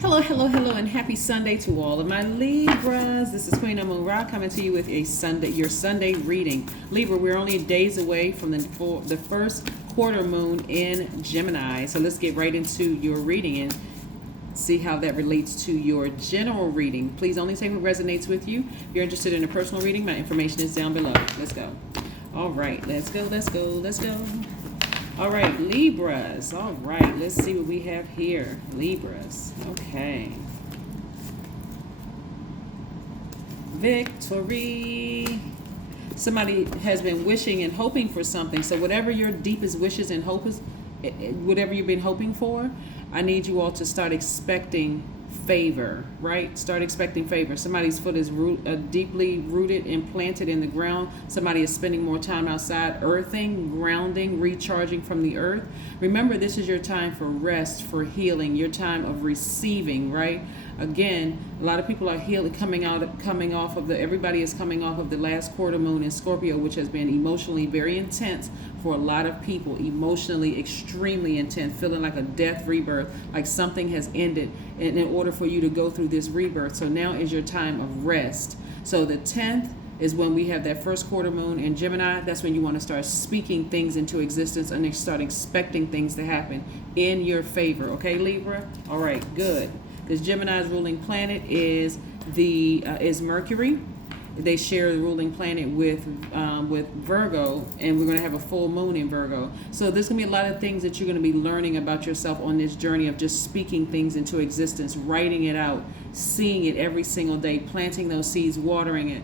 Hello, hello, hello, and happy Sunday to all of my Libras. This is Queen Amun Ra coming to you with your Sunday reading. Libra, we're only days away from the first quarter moon in Gemini. So let's get right into your reading and see how that relates to your general reading. Please only take what resonates with you. If you're interested in a personal reading, my information is down below. Let's go. All right, let's go, let's go, let's go. All right, Libras. All right, let's see what we have here. Libras. Okay. Victory. Somebody has been wishing and hoping for something. So whatever your deepest wishes and hope is, whatever you've been hoping for, I need you all to start expecting favor, right? Start expecting favor. Somebody's foot is deeply rooted and planted in the ground. Somebody is spending more time outside, earthing, grounding, recharging from the earth. Remember, this is your time for rest, for healing, your time of receiving, right? Again, a lot of people are everybody is coming off of the last quarter moon in Scorpio, which has been emotionally very intense for a lot of people, emotionally extremely intense, feeling like a death rebirth, like something has ended in order for you to go through this rebirth. So now is your time of rest. So the 10th is when we have that first quarter moon in Gemini. That's when you want to start speaking things into existence and start expecting things to happen in your favor. Okay, Libra? All right, good. Because Gemini's ruling planet is Mercury. They share the ruling planet with Virgo, and we're going to have a full moon in Virgo. So there's going to be a lot of things that you're going to be learning about yourself on this journey of just speaking things into existence, writing it out, seeing it every single day, planting those seeds, watering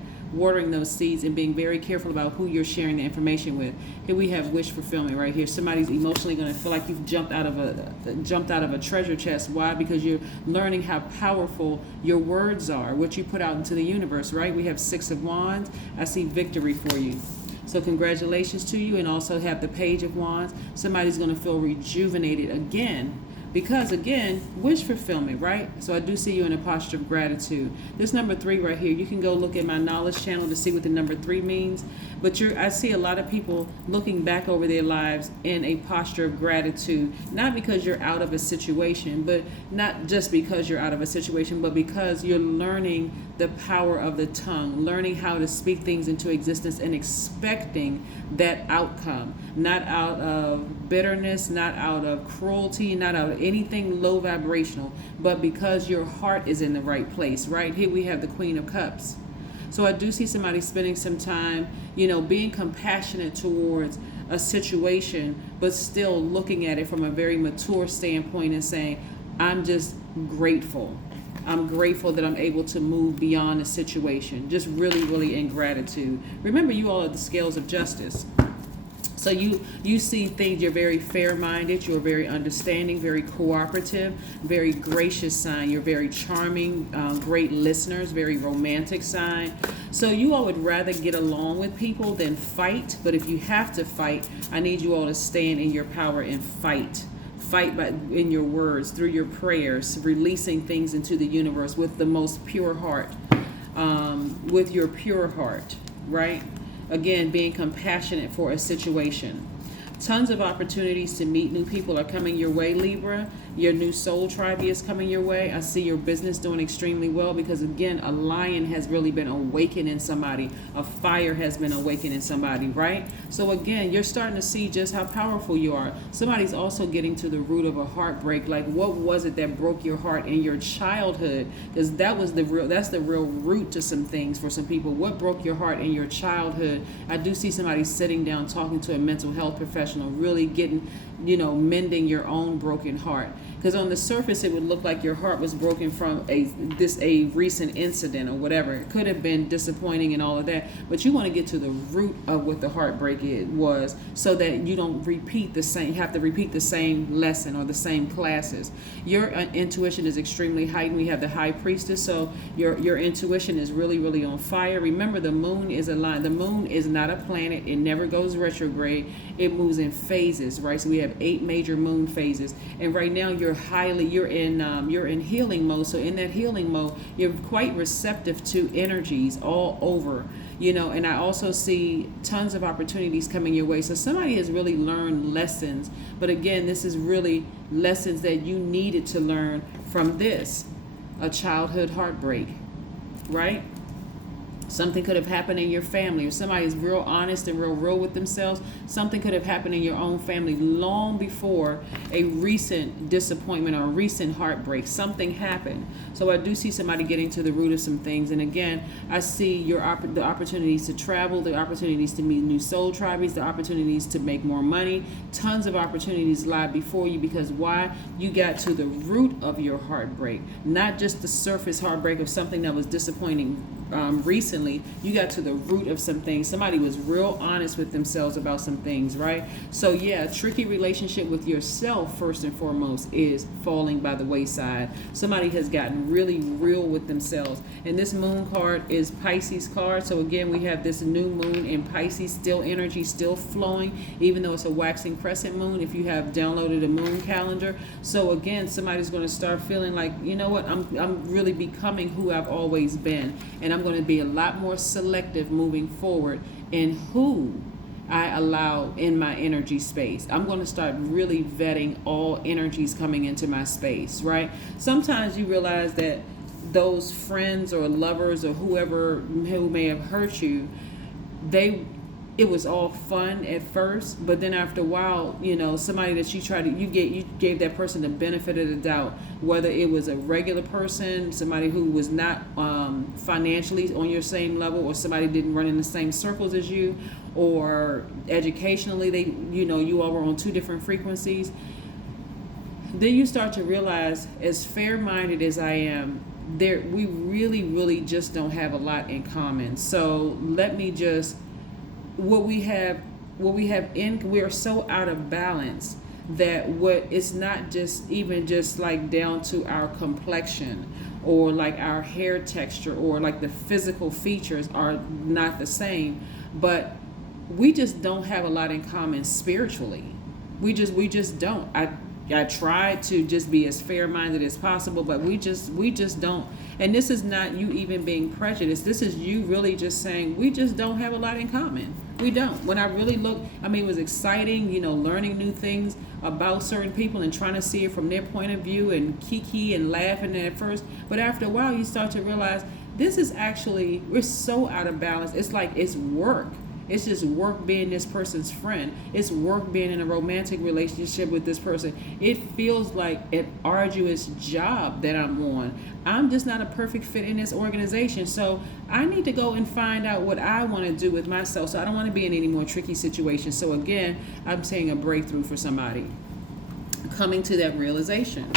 those seeds, and being very careful about who you're sharing the information with. Here we have wish fulfillment right here. Somebody's emotionally going to feel like you've jumped out of a treasure chest. Why? Because you're learning how powerful your words are, what you put out into the universe, right? We have 6 of Wands. I see victory for you. So congratulations to you, and also have the Page of Wands. Somebody's going to feel rejuvenated again. Because again, wish fulfillment, right? So I do see you in a posture of gratitude. This number 3 right here, you can go look at my knowledge channel to see what the number 3 means. But I see a lot of people looking back over their lives in a posture of gratitude, not because you're out of a situation, but not just because you're out of a situation, but because you're learning the power of the tongue, learning how to speak things into existence and expecting that outcome, not out of bitterness, not out of cruelty, not out of anything low vibrational, but because your heart is in the right place, right? Here we have the Queen of Cups. So I do see somebody spending some time, being compassionate towards a situation, but still looking at it from a very mature standpoint and saying, I'm just grateful. I'm grateful that I'm able to move beyond a situation. Just really, really in gratitude. Remember, you all are the scales of justice. So you see things, you're very fair-minded, you're very understanding, very cooperative, very gracious sign. You're very charming, great listeners, very romantic sign. So you all would rather get along with people than fight. But if you have to fight, I need you all to stand in your power and fight. Fight in your words, through your prayers, releasing things into the universe with the most pure heart, with your pure heart, right? Again, being compassionate for a situation. Tons of opportunities to meet new people are coming your way, Libra. Your new soul tribe is coming your way. I see your business doing extremely well because, again, a lion has really been awakened in somebody. A fire has been awakened in somebody, right? So, again, you're starting to see just how powerful you are. Somebody's also getting to the root of a heartbreak. Like, what was it that broke your heart in your childhood? Because that's the real root to some things for some people. What broke your heart in your childhood? I do see somebody sitting down talking to a mental health professional, really getting, mending your own broken heart. Because on the surface, it would look like your heart was broken from a recent incident or whatever. It could have been disappointing and all of that. But you want to get to the root of what the heartbreak was, so that you don't have to repeat the same lesson or the same classes. Your intuition is extremely heightened. We have the High Priestess, so your intuition is really, really on fire. Remember, the moon is aligned. The moon is not a planet. It never goes retrograde. It moves in phases, right? So we have 8 major moon phases. And right now, your you're in healing mode. So in that healing mode, you're quite receptive to energies all over, and I also see tons of opportunities coming your way. So somebody has really learned lessons, but again, this is really lessons that you needed to learn from a childhood heartbreak, right? Something could have happened in your family, or somebody's real honest and real with themselves. Something could have happened in your own family long before a recent disappointment or a recent heartbreak. Something happened. So I do see somebody getting to the root of some things. And again, I see the opportunities to travel, the opportunities to meet new soul tribes, the opportunities to make more money. Tons of opportunities lie before you, because why? You got to the root of your heartbreak, not just the surface heartbreak of something that was disappointing recently. You got to the root of some things. Somebody was real honest with themselves about some things, right? So yeah, tricky relationship with yourself first and foremost is falling by the wayside. Somebody has gotten really real with themselves. And this moon card is Pisces card. So again, we have this new moon in Pisces, still energy, still flowing, even though it's a waxing crescent moon, if you have downloaded a moon calendar. So again, somebody's going to start feeling like, you know what, I'm really becoming who I've always been. And I'm going to be a lot more selective moving forward in who I allow in my energy space. I'm going to start really vetting all energies coming into my space, right? Sometimes you realize that those friends or lovers or whoever who may have hurt you, it was all fun at first, but then after a while, somebody that you gave that person the benefit of the doubt, whether it was a regular person, somebody who was not financially on your same level, or somebody didn't run in the same circles as you, or educationally, you all were on two different frequencies. Then you start to realize, as fair-minded as I am, we really, really just don't have a lot in common. So let me just we are so out of balance that it's not just even just like down to our complexion, or like our hair texture, or like the physical features are not the same, but we just don't have a lot in common spiritually. We just don't. I try to just be as fair-minded as possible, but we just don't. And this is not you even being prejudiced. This is you really just saying we just don't have a lot in common. We don't. When I really look, it was exciting, learning new things about certain people and trying to see it from their point of view and kiki and laughing at first. But after a while, you start to realize this is actually, we're so out of balance. It's like it's work. It's just work being this person's friend. It's work being in a romantic relationship with this person. It feels like an arduous job that I'm on. I'm just not a perfect fit in this organization. So I need to go and find out what I want to do with myself. So I don't want to be in any more tricky situations. So again, I'm saying a breakthrough for somebody. Coming to that realization.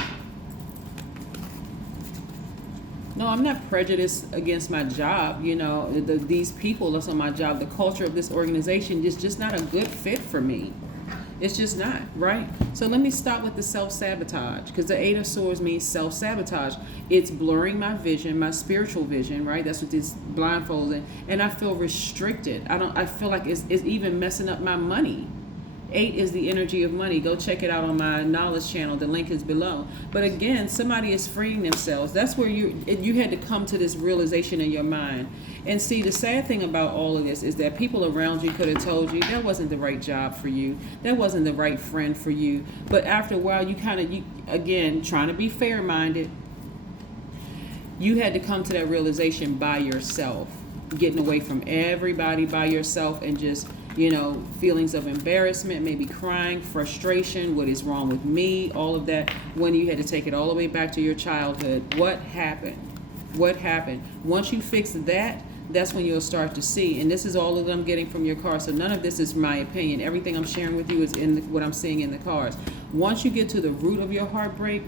No, I'm not prejudiced against my job. These people that's on my job, the culture of this organization is just not a good fit for me. It's just not, right? So let me start with the self-sabotage, because the Eight of Swords means self-sabotage. It's blurring my vision, my spiritual vision, right? That's what this blindfolds, and I feel restricted. I feel like it's even messing up my money. 8 is the energy of money. Go check it out on my knowledge channel. The link is below. But again, somebody is freeing themselves. That's where you had to come to this realization in your mind. And see, the sad thing about all of this is that people around you could have told you that wasn't the right job for you. That wasn't the right friend for you. But after a while, you again, trying to be fair-minded, you had to come to that realization by yourself. Getting away from everybody by yourself and just feelings of embarrassment, maybe crying, frustration, what is wrong with me, all of that, when you had to take it all the way back to your childhood. What happened? Once you fix that, that's when you'll start to see, and this is all that I'm getting from your cards, so none of this is my opinion. Everything I'm sharing with you is what I'm seeing in the cards. Once you get to the root of your heartbreak,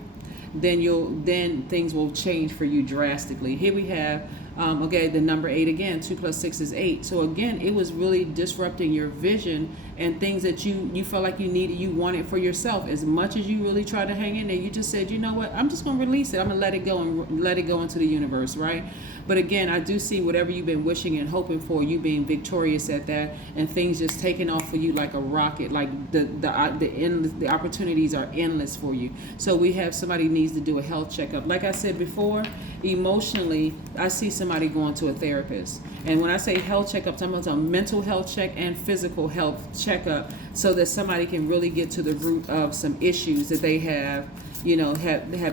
then things will change for you drastically. Here we have the number 8 again. 2 + 6 is 8. So again, it was really disrupting your vision and things that you felt like you wanted for yourself. As much as you really tried to hang in there, you just said, you know what, I'm just going to release it. I'm going to let it go and let it go into the universe, right? But again, I do see whatever you've been wishing and hoping for, you being victorious at that, and things just taking off for you like a rocket. Like the opportunities are endless for you. So we have somebody needs to do a health checkup. Like I said before, emotionally, I see somebody going to a therapist. And when I say health checkup, I'm talking about a mental health check and physical health checkup, so that somebody can really get to the root of some issues that they have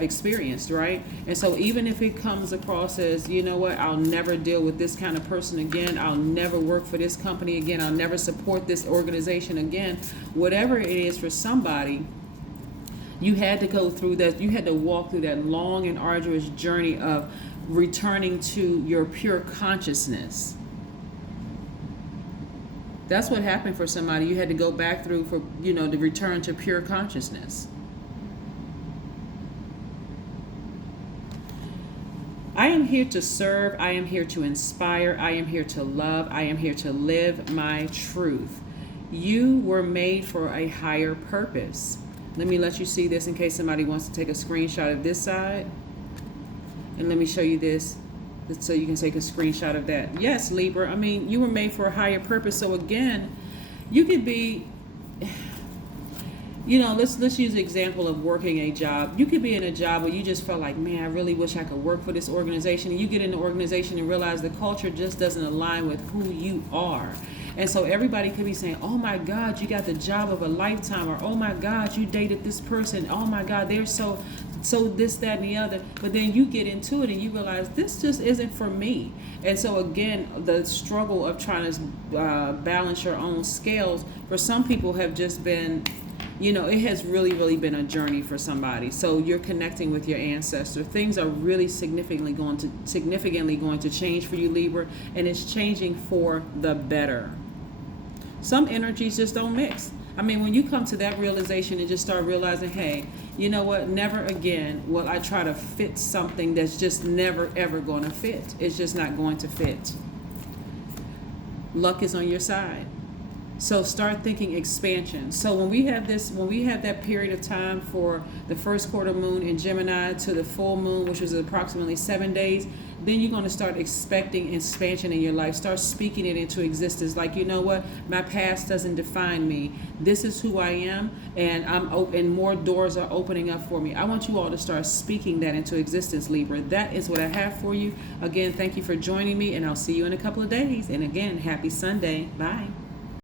experienced, right? And so even if it comes across as, you know what, I'll never deal with this kind of person again, I'll never work for this company again, I'll never support this organization again, whatever it is for somebody, you had to go through that, you had to walk through that long and arduous journey of returning to your pure consciousness. That's what happened for somebody. You had to go back through for, to return to pure consciousness. I am here to serve. I am here to inspire. I am here to love. I am here to live my truth. You were made for a higher purpose. Let me let you see this in case somebody wants to take a screenshot of this side. And let me show you this so you can take a screenshot of that. Yes, Libra. I mean, you were made for a higher purpose. So again, you could be... let's use the example of working a job. You could be in a job where you just felt like, man, I really wish I could work for this organization. And you get in the organization and realize the culture just doesn't align with who you are. And so everybody could be saying, oh my God, you got the job of a lifetime, or oh my God, you dated this person. Oh my God, they're so this, that, and the other. But then you get into it and you realize this just isn't for me. And so again, the struggle of trying to balance your own scales for some people have just been... it has really, really been a journey for somebody. So you're connecting with your ancestor. Things are really significantly going to change for you, Libra, and it's changing for the better. Some energies just don't mix. I mean, when you come to that realization and just start realizing, hey, you know what? Never again will I try to fit something that's just never, ever going to fit. It's just not going to fit. Luck is on your side. So start thinking expansion. So when we have that period of time for the first quarter moon in Gemini to the full moon, which is approximately 7 days, then you're going to start expecting expansion in your life. Start speaking it into existence. Like, you know what? My past doesn't define me. This is who I am, and I'm open. More doors are opening up for me. I want you all to start speaking that into existence, Libra. That is what I have for you. Again, thank you for joining me, and I'll see you in a couple of days. And again, happy Sunday. Bye.